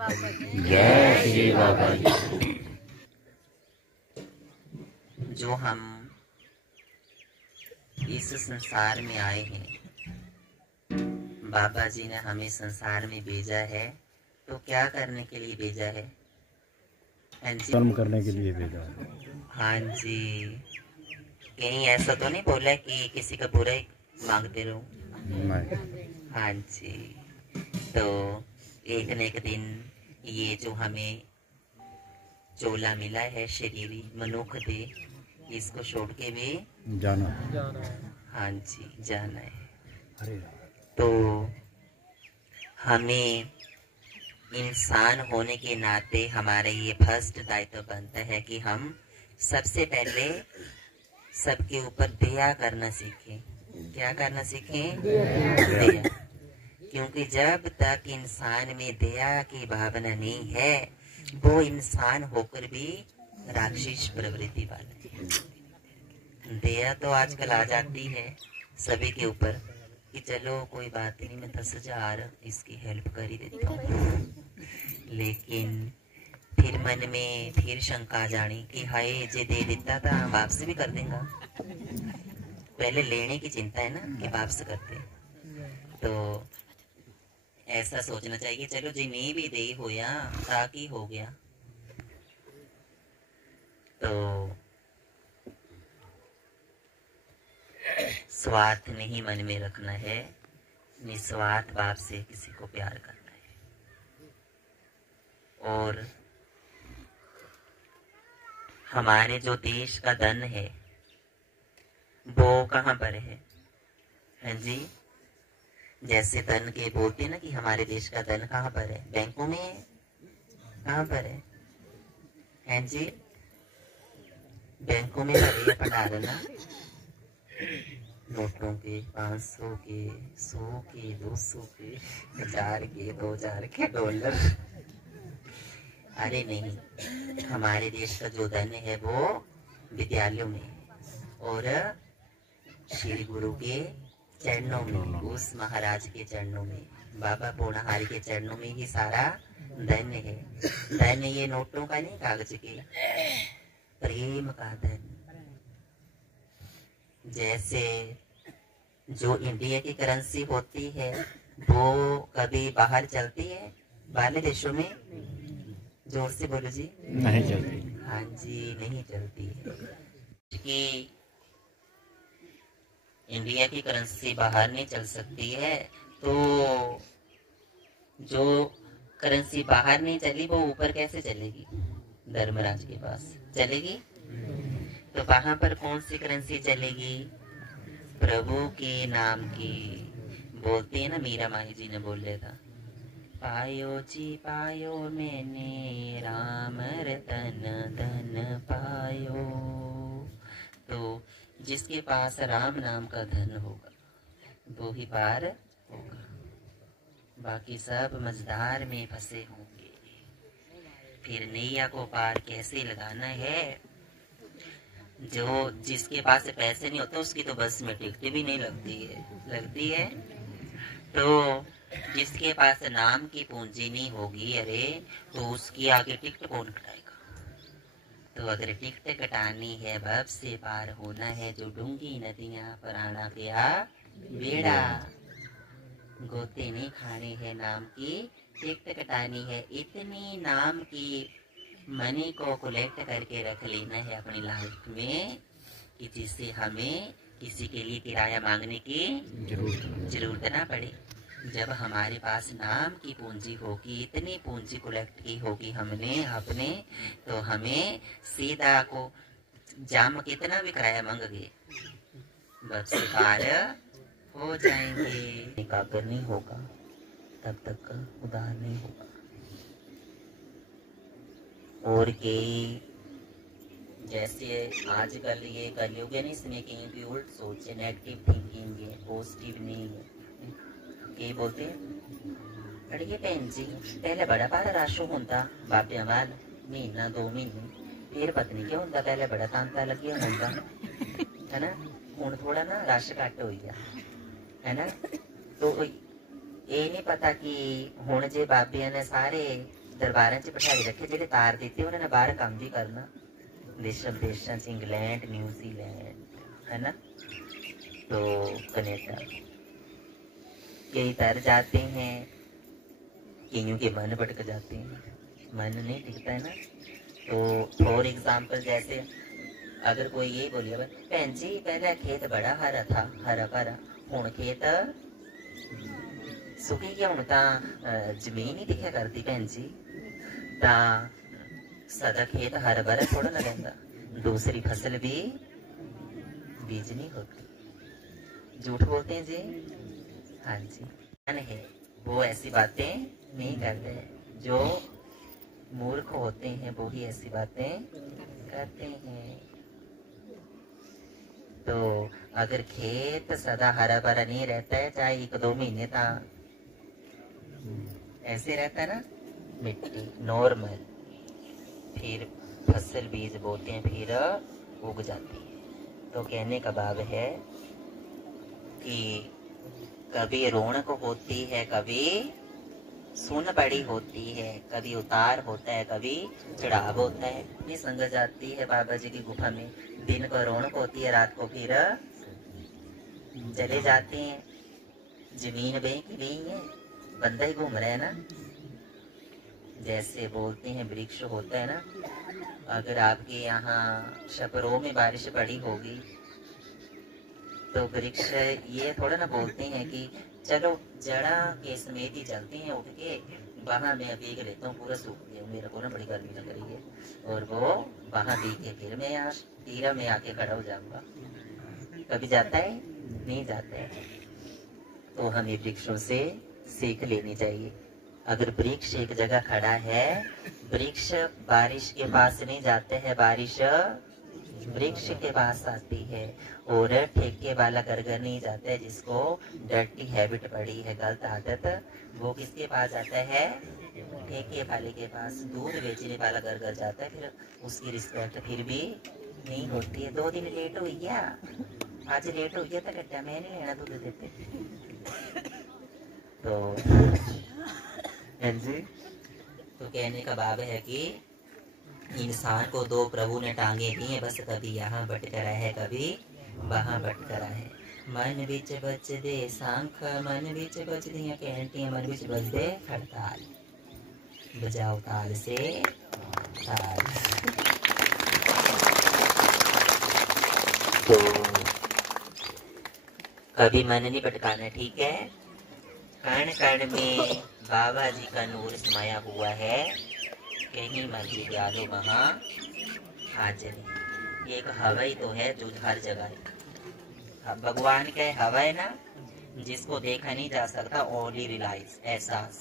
जय श्री बाबा जी। जो हम इस संसार में आए हैं, बाबा जी ने हमें संसार में भेजा है, तो क्या करने के लिए भेजा है? हाँ जी, कर्म करने के लिए भेजा है। हाँ जी। कहीं ऐसा तो नहीं बोला कि किसी का बुरा ही मांगते रहो? नहीं। हाँ जी। तो एक न एक दिन ये जो हमें चोला मिला है, शरीरी मनुष्य देह, इसको छोड़ के भी जाना। हाँ जी, जाना है। अरे तो हमें इंसान होने के नाते हमारा ये फर्स्ट दायित्व बनता है कि हम सबसे पहले सबके ऊपर दया करना सीखें। क्या करना सीखें? दया। क्योंकि जब तक इंसान में दया की भावना नहीं है, वो इंसान होकर भी राक्षस प्रवृत्ति वाला है। दया तो आजकल आ जाती है सभी के ऊपर कि चलो कोई बात नहीं, मैं 10,000 इसकी हेल्प कर ही देता हूँ, लेकिन फिर मन में फिर शंका जानी कि हाय जे दे देता था वापस भी कर देगा। पहले लेने की चिंता है ना कि वापस करते, तो ऐसा सोचना चाहिए चलो जी नहीं भी दे होया ताकि हो गया। तो स्वार्थ नहीं मन में रखना है, निस्वार्थ भाव से किसी को प्यार करना है। और हमारे जो देश का धन है वो कहाँ पर है? हाँ जी, जैसे धन के बोलते हैं ना कि हमारे देश का धन कहाँ पर है? बैंकों में। कहाँ पर है? हाँ जी, बैंकों में भैया पढ़ा देना, नोटों के 500 के 100 के 200 के 1000 के 2000 के डॉलर। अरे नहीं, हमारे देश का जो धन है वो विद्यालयों में और श्री गुरु के चरणों में, उस महाराज के चरणों में, बाबा पूर्णहारी के चरणों में ही सारा धन है। धन ये नोटों का नहीं, कागज के, प्रेम का धन। जैसे जो इंडिया की करेंसी होती है वो कभी बाहर चलती है बाहर देशों में? जोर से बोलो जी। नहीं चलती। हाँ जी, नहीं चलती है कि इंडिया की करेंसी बाहर नहीं चल सकती है, तो जो करेंसी बाहर नहीं चली वो ऊपर कैसे चलेगी? धर्मराज के पास चलेगी। तो वहां पर कौन सी करेंसी चलेगी? प्रभु के नाम की। बोलते हैं ना, मीरा माई जी ने बोल था, पायो जी पायो मैंने राम रतन धन पायो। तो जिसके पास राम नाम का धन होगा वो ही पार होगा, बाकी सब मझधार में फंसे होंगे। फिर नैया को पार कैसे लगाना है? जो जिसके पास पैसे नहीं होते उसकी तो बस में टिकट भी नहीं लगती है। तो जिसके पास नाम की पूंजी नहीं होगी, अरे तो उसकी आगे टिकट कौन कटाएगा? तो अगर टिकट कटानी है, भव से पार होना है, जो डूंगी नदियां पराना गया बेड़ा, गोते नहीं खाने हैं, नाम की टिकट कटानी है। इतनी नाम की मनी को कलेक्ट करके रख लेना है अपनी लाइफ में कि जिससे हमें किसी के लिए किराया मांगने की जरूरत ना पड़े। जब हमारे पास नाम की पूंजी होगी, इतनी पूंजी कलेक्ट की होगी हमने अपने, तो हमें सीधा को जाम कितना भी किराया मांगेंगे बस पार हो जाएंगे। एकाग्र नहीं होगा तब तक उदार नहीं होगा। और के जैसे आजकल ये कलयुग है ना, इसमें कहीं भी उल्ट सोच है, नेगेटिव थिंकिंग है, पॉजिटिव नहीं है। ये बोलते हैं अड़िए भैन जी पहले बड़ा भारा रश होंदा बाबे वाल महीना 2 महीने, फिर पत्नी क्या होंदा पहले बड़ा तांता लगे होंदा है ना, हुण थोड़ा ना रश घट हो गया है ना। तो ये नहीं पता कि हुण जे बाबिया ने सारे दरबार च बिठाई रखे, जेडे तार दिते उन्होंने बाहर काम भी करना, देशों देशों च, इंग्लैंड, न्यूजीलैंड, है ना, तो कनेडा। कई तर जाते हैं, कईयों के मन भटक जाते हैं, मन नहीं टिकता है ना। तो फॉर एग्जाम्पल जैसे अगर कोई ये बोलिए भैन जी पहले खेत बड़ा हरा था, हरा भरा, हुण खेत सुखी गया, हुण तां जमीन ही दिखा करती भैन जी, तां सदा खेत हरा भरा थोड़ा ना रहता, दूसरी फसल भी बीजनी होती। झूठ बोलते हैं जी? हाँ जी। है वो ऐसी बातें नहीं करते, जो मूर्ख होते हैं वो ही ऐसी बातें करते हैं। तो अगर खेत सदा हरा भरा नहीं रहता है, चाहे 1-2 महीने तक ऐसे रहता है ना, मिट्टी नॉर्मल, फिर फसल बीज बोते हैं, फिर उग जाती है। तो कहने का भाव है कि कभी रौनक होती है, कभी सुन बड़ी होती है, कभी उतार होता है, कभी चढ़ाव होता है। इतनी संगत जाती है बाबा जी की गुफा में, दिन को रौनक होती है, रात को फिर चले जाते हैं। जमीन बेंकी नहीं है, बंदा ही घूम रहा है ना। जैसे बोलते हैं वृक्ष होता है ना, अगर आपके यहाँ छपरों में बारिश पड़ी होगी तो वृक्ष ये थोड़ा ना बोलते हैं कि चलो जड़ा के समेत ही चलते हैं, उठ के वहां मैं भीग लेता हूँ, पूरा सूख गया, मेरे को ना बड़ी गर्मी लग रही है, और वो वहां भीग के फिर मैं यहाँ तीरा में आके खड़ा हो जाऊंगा। कभी जाता है? नहीं जाता है। तो हमें वृक्षों से सीख लेनी चाहिए। अगर वृक्ष एक जगह खड़ा है, वृक्ष बारिश के पास नहीं जाते हैं, बारिश वृक्ष के पास आती है। और ठेके वाला घर घर नहीं जाता है, जिसको डर्टी हैबिट पड़ी है, गलत आदत, वो किसके पास जाता है? ठेके वाले के पास। दूध बेचने वाला घर घर जाता है, फिर उसकी रिस्पेक्ट फिर भी नहीं होती है। 2 दिन लेट हुई गया, आज लेट हो गया तो कट्टा मैं नहीं लेना दूध देते। तो जी, तो कहने का भाव है कि इंसान को 2 प्रभु ने टांगे दी है, बस कभी यहाँ भटक रहा है, कभी वहाँ भटक रहा है। मन बिच बच दे सांख, मन बिच बच दिया कहती, मन बिच बच दे खड़ताल, बजाओ ताल से ताल। तो कभी मन नहीं भटकाना, ठीक है। कण कण में बाबा जी का नूर समाया हुआ है, कहीं मर्जी डालो वहाँ हाजिर है। ये एक हवा ही तो है जो हर जगह है। भगवान का हवा है ना, जिसको देखा नहीं जा सकता, ओनली रियलाइज, एहसास।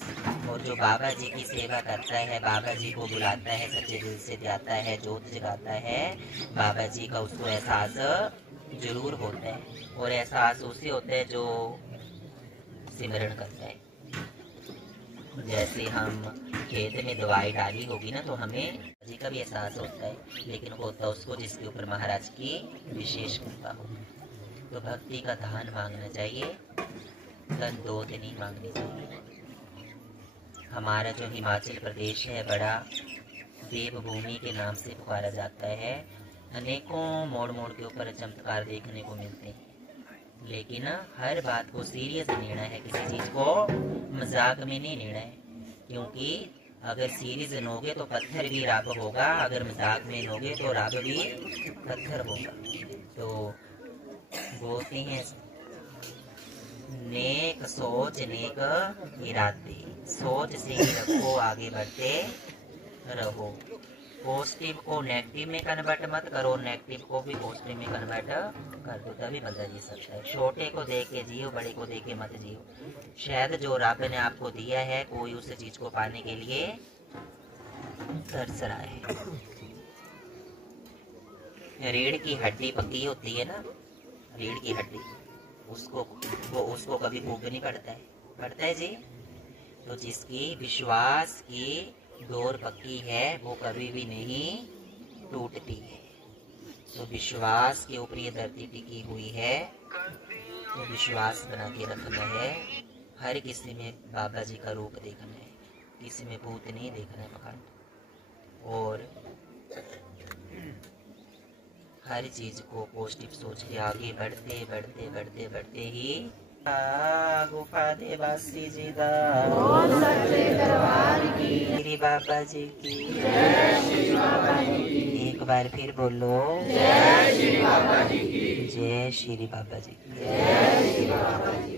और जो बाबा जी की सेवा करता है, बाबा जी को बुलाता है, सच्चे दिल से जाता है, जोत जगाता है, बाबा जी का उसको एहसास जरूर होता है। और एहसास उसे होता है जो सिमरन करता है। जैसे हम खेत में दवाई डाली होगी ना, तो हमें जी का भी एहसास होता है, लेकिन होता उसको जिसके ऊपर महाराज की विशेष कृपा हो। तो भक्ति का दान मांगना चाहिए, धन दौलत नहीं मांगनी चाहिए। हमारा जो हिमाचल प्रदेश है, बड़ा देवभूमि के नाम से पुकारा जाता है। अनेकों मोड़ मोड़ के ऊपर चमत्कार देखने को मिलते हैं, लेकिन हर बात को सीरियस लेना है, किसी चीज को मजाक में नहीं लेना है। क्योंकि अगर सीरियस लोगे तो पत्थर भी रब होगा, अगर मजाक में लोगे तो रब भी पत्थर होगा। तो बोलते हैं नेक सोच नेक इरादे, सोच से ही रखो, आगे बढ़ते रहो। पॉजिटिव को नेगेटिव में कन्वर्ट मत करो, नेगेटिव को भी पॉजिटिव में कन्वर्ट कर दो, तभी बंदा जी सकता है। छोटे को देख के जियो, बड़े को देख के मत जियो। शायद जो रब ने आपको दिया है, कोई उस चीज को पाने के लिए तरस रहा है। रीढ़ की हड्डी पक्की होती है ना, रीढ़ की हड्डी, उसको कभी भूख नहीं पड़ता है, पड़ता है जी। तो जिसकी विश्वास की डोर पक्की है, वो कभी भी नहीं टूटती है। तो विश्वास के ऊपर ये धरती टिकी हुई है, तो विश्वास बना के रखना है। हर किसी में बाबा जी का रूप देखना है। किसी में भूत नहीं देखना है पखंड, और हर चीज को पॉजिटिव सोच के आगे बढ़ते बढ़ते बढ़ते बढ़ते ही गुफा देवासी जी दा श्री बाबा जी की, एक बार फिर बोलो जय श्री बाबा जी की, जय श्री बाबा जी की।